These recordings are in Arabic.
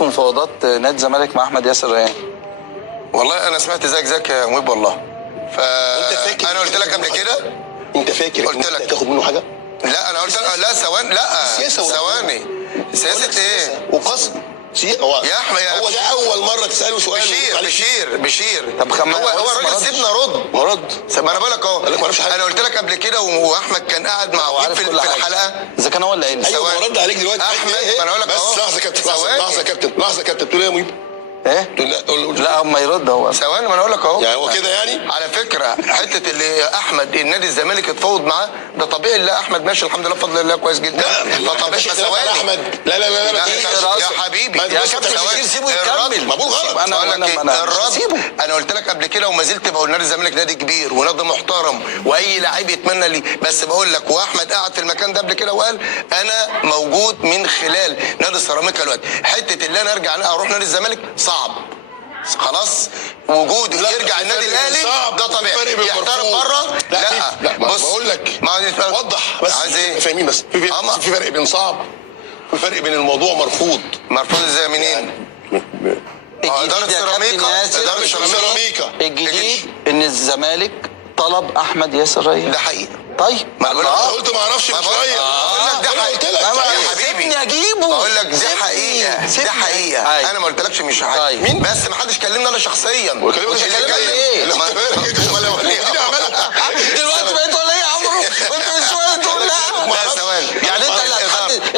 في مفاوضات نادي الزمالك مع احمد ياسر ريان؟ والله انا سمعت زيك يا مهيب والله. انت فاكر انا قلت لك قبل كده؟ انت فاكر قلت لك تاخد منه حاجه؟ لا انا قلت لك لا ثواني، لا ثواني. سياسه ايه؟ وقصد يا احمد هو ده اول مره تساله سؤال بشير. طب هو الراجل سيبنا رد. ما انا بقول لك اهو. انا قلت لك قبل كده واحمد كان قاعد مع وحيد في الحلقه. اذا كان هو اللي قايل. ايوه هو رد عليك دلوقتي احمد. ما انا اقول لك اهو. بس لحظه يا كابتن، لحظه يا كابتن تقول ايه يا مهيب؟ ايه؟ لا اما يرد هو. ثواني ما انا اقول لك اهو. يعني هو كده يعني؟ على فكره حته اللي احمد النادي الزمالك اتفاوض معاه ده طبيعي. لا احمد ماشي الحمد لله بفضل الله كويس جدا. لا فطبيعي ثواني احمد. لا يا حبيبي يا كابتن بشير سيبه يكمل. ما بقول غلط. انا قلت لك قبل كده وما زلت بقول نادي الزمالك نادي كبير ونادي محترم واي لعيب يتمنى ليه، بس بقول لك واحمد قعد في المكان ده قبل كده وقال انا موجود من خلال نادي سيراميكا دلوقتي. حته اللي انا ارجع اروح نادي الزمالك صعب خلاص. وجوده يرجع النادي الاهلي ده طبيعي. يحترف بره لا بص بقول لك وضح بس عايز ايه؟ فاهمين بس في فرق بين صعب وفرق بين الموضوع مرفوض ازاي منين؟ اداره سيراميكا الجديد ان الزمالك طلب احمد ياسر ريان. ده حقيقي. طيب ما قلت ما اعرفش من شويه. ده قلت لك يا حبيبي سيبني اجيبه. بقول لك دي حقيقه. ده حقيقه. انا ما قلتلكش مش حقيقه. مين بس ما حدش كلمني انا شخصيا. وكلمك ايه؟ دلوقتي بقيت تقول ايه يا عمرو؟ وانت من شويه تقول لا ثواني. يعني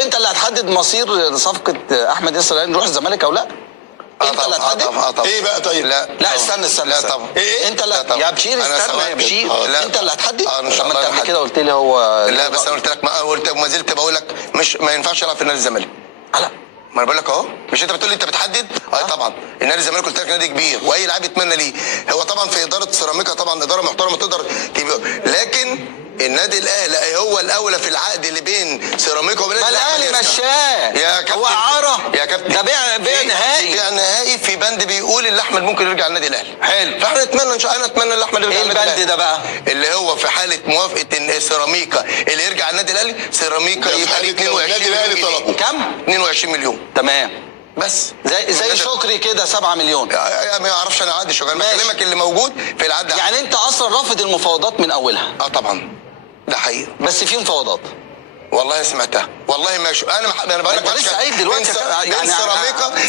انت اللي هتحدد مصير صفقه احمد ياسر ريان نروح الزمالك او لا؟ انت اللي هتحدد. ايه بقى طيب؟ لا استنى لا طبعا. انت اللي يا بشير استنى يا بشير. انت اللي هتحدد. ان شاء الله. انت قبل كده قلت لي هو لا بس انا قلت لك ما زلت بقول لك مش ما ينفعش العب في نادي الزمالك. لا ما انا بقول لك اهو. مش انت بتقول لي انت بتحدد؟ طبعا النادي الزمالك قلت لك نادي كبير واي لاعب يتمنى ليه. هو طبعا في اداره سيراميكا طبعا اداره محترمه تقدر كبير. لكن النادي الاهلي هو الاولى في العقد اللي بين سيراميكا وبين الاهلي مشاه يا كابتن. هو اعاره يا كابتن. ده بيع نهائي. بيع نهائي في بند بيقول ان احمد ممكن يرجع النادي الاهلي. حلو. فاحنا نتمنى ان شاء الله نتمنى ان احمد يرجع النادي الاهلي. ايه البند ده بقى؟ اللي هو في حاله موافقه ان سيراميكا اللي يرجع النادي الاهلي سيراميكا يبقى ليه 22 مليون. كم؟ 22 مليون. تمام. بس زي شكري كده 7 مليون. ما يعرفش انا عقد شغال. بكلمك اللي موجود في العقد. يعني انت اصلا رافض المفاوضات من اولها؟ طبعا ده حقيقي. بس في مفاوضات والله سمعتها والله ما انا بقول لك لسه قايل دلوقتي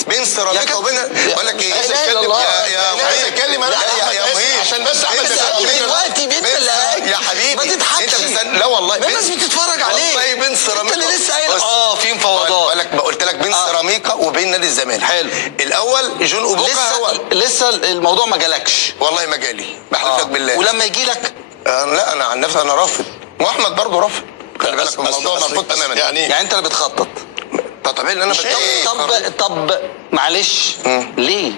بين سيراميكا وبين بقول لك ايه يا مهيب اتكلم انا يا مهيب عشان بس احمد دلوقتي بنت يا حبيبي ما تضحكش. لا والله الناس بتتفرج عليك. والله بين سيراميكا انت اللي لسه قايل في مفاوضات. قلت لك بين سيراميكا وبين نادي الزمالك. حلو. الاول جون اوبوكا لسه الموضوع ما جالكش. والله ما جالي بحلفك بالله. ولما يجي لك لا انا عن نفسي انا رافض واحمد برضه رافض. خلي بالك الموضوع مرفوض تماما. يعني انت اللي بتخطط. طبيعي ان انا طب معلش ليه؟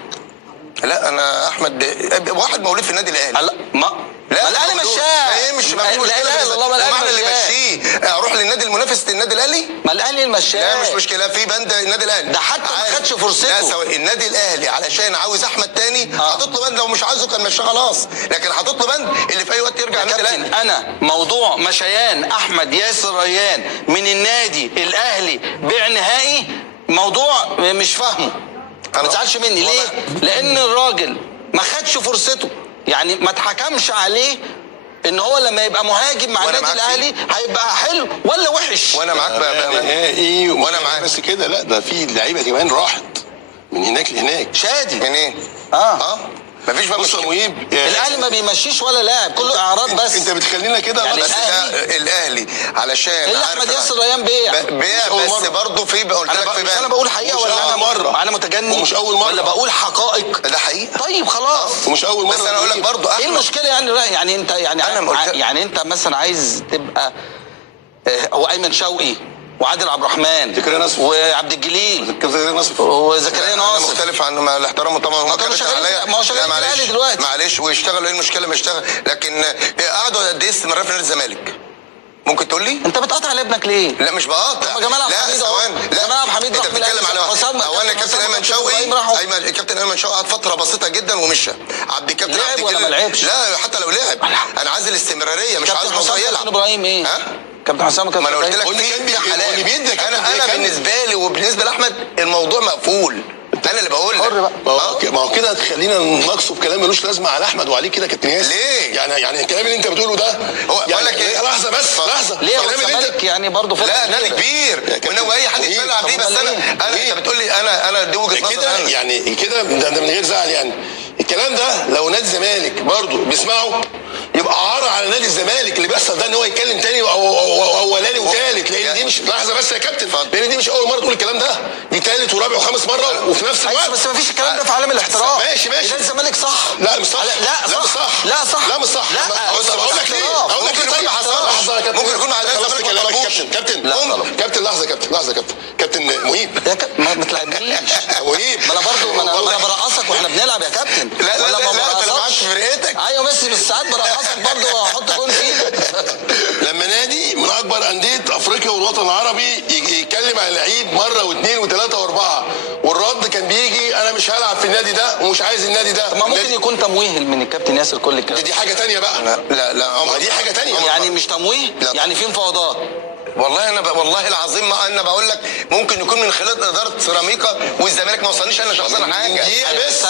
لا انا احمد واحد مولود في النادي الاهلي. لا الاهلي مشاه. ما يهمش ما فيش مشكله. الاهلي اللي مشيه اروح للنادي المنافس للنادي الاهلي. ما الاهلي اللي مشاه. لا مش مشكله في بند النادي الاهلي ده حتى ما خدش فرصته. لا النادي الاهلي علشان عاوز احمد تاني هتطلب بند. لو مش عايزه كان مشاه خلاص. لكن هتطلب بند اللي في اي وقت يرجع النادي الاهلي. انا موضوع مشيان احمد ياسر ريان من النادي الاهلي بيع نهائي موضوع مش فاهمه. ما تزعلش مني ليه؟ لان الراجل ما خدش فرصته. يعني ما اتحكمش عليه ان هو لما يبقى مهاجم مع النادي الاهلي هيبقى حلو ولا وحش. وانا معاك بقى وانا معاك بس كده. لا ده في لعيبه كمان راحت من هناك لهناك. شادي منين؟ مفيش بقى مشكله. مهيب الاهلي ما بيمشيش ولا لاعب كله اعراض بس. انت بتخلينا كده يعني بس الاهلي علشان اللي احمد ياسر ريان بيع بس برضه في قلت لك في انا بقول حقيقه ولا انا متجنن ومش اول مره ولا بقول حقائق؟ ده حقيقه. طيب خلاص ومش اول مره. بس انا اقول لك برضه ايه المشكله يعني انت يعني انت مثلا عايز تبقى هو ايمن شوقي وعادل عبد الرحمن وعبد الجليل وزكريا ناصر. مختلف عن الاحترام طبعا. ما هو شغال في الاهلي دلوقتي. معلش ويشتغل. ايه المشكله؟ ما يشتغل. لكن قعدوا قد ايه استمرار في نادي الزمالك؟ ممكن تقول لي؟ انت بتقاطع لابنك ليه؟ لا مش بقاطع. جمال عبد الحميد جمال عبد الحميد انت بتتكلم على اولا كابتن ايمن شوقي. الكابتن ايمن شوقي قعد فتره بسيطه جدا ومشى. الكابتن لعب ولا ما لعبش؟ لا حتى لو لعب انا عايز الاستمراريه مش عايز حسام يلعب. ابراهيم ايه؟ كابتن حسام ما انا قلت لك في حالات. انا بالنسبه لي وبالنسبه لاحمد الموضوع مقفول. حر بقى. ما هو كده هتخلينا نناقشه بكلام ملوش لازمه على احمد وعليه كده كابتن ياسر. ليه؟ يعني الكلام اللي انت بتقوله ده هو يعني بقول لك ايه؟ لحظه بس لحظه. ليه هو الكلام اللي الزمالك يعني برضه لا نادي كبير واي حد يتمنى بيه، بس انا انت بتقول لي انا دي وجهه نظري كده يعني كده ده من غير زعل يعني. الكلام ده لو نادي الزمالك برضه بيسمعه يبقى عار على نادي الزمالك اللي بيحصل ده ان هو يتكلم تاني اولاني وثالث، لان دي مش لحظه بس يا كابتن، لان دي مش اول مره تقول الكلام ده، دي ثالث ورابع وخامس مره وفي نفس الوقت. بس ما فيش الكلام ده في عالم الاحتراف. ماشي نادي الزمالك صح. لا مش صح. لا مش صح. لا صح. لا مش صح. لا اقول لك ليه؟ اقول لك ليه. طيب لحظه يا كابتن. ممكن يكون مع خلصت كلامك يا كابتن. لحظه يا كابتن مهيب. ما تلعبنيش. مهيب. ما انا برضه انا برقصك واحنا بنلعب يا كابتن. لا انا معاك في فرقتك. ايوه بس ساعات برقصك برضه واحط جون فيك. لما نادي من اكبر انديه افريقيا والوطن العربي يتكلم عن لعيب مره واثنين وثلاثه واربعه والرد كان بيجي انا مش هلعب في النادي ده ومش عايز النادي ده. ما ممكن يكون تمويه من الكابتن ياسر كل الكلام. دي حاجه ثانيه بقى. لا دي حاجه ثانيه يعني مش تمويه، يعني في مفاوضات. والله والله العظيم ما انا بقول لك ممكن يكون من خلال اداره سيراميكا والزمالك ما وصلنيش انا شخصيا حاجه. دي بس